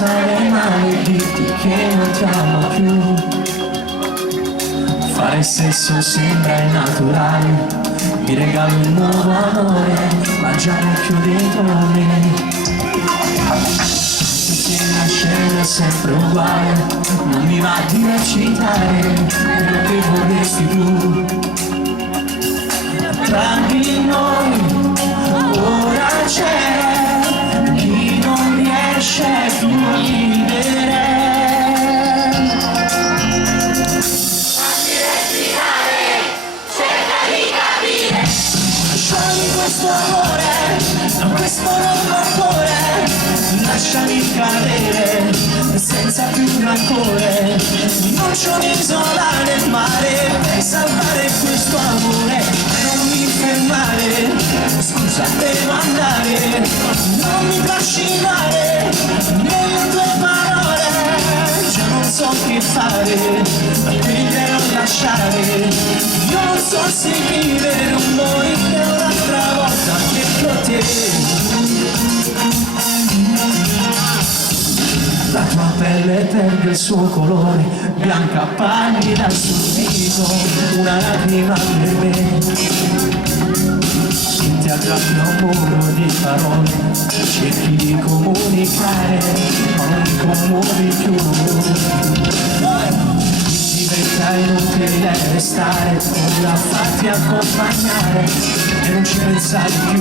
stare male e dirti che non ti amo più. Fare sesso sembra innaturale, mi regalo un nuovo amore, ma già mi chiudo dentro a me. Se la scena è sempre uguale, non mi va di recitare quello che vorresti tu. Tra di noi ora c'è chi non riesce più a vivere. Questo amore, questo amore, lasciami cadere senza più rancore. Non c'ho un'isola nel mare per salvare questo amore. Non mi fermare, scusa devo andare, non mi trascinare nelle tue parole. Già non so che fare, ma prendere o lasciare. Io non so se vivere un morire un'altra volta dentro te. La tua pelle perde il suo colore, bianca pallida sul viso, una lacrima per me. Ti aggrappi a un muro di parole, cerchi di comunicare, ma non ti commuovi più. E non ti devi restare, ora fatti accompagnare e non ci pensare più.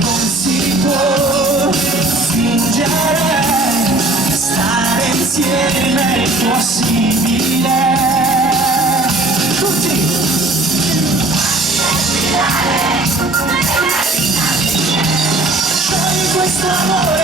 Non si può fingere, stare insieme è impossibile. Tutti! Scegli questo amore,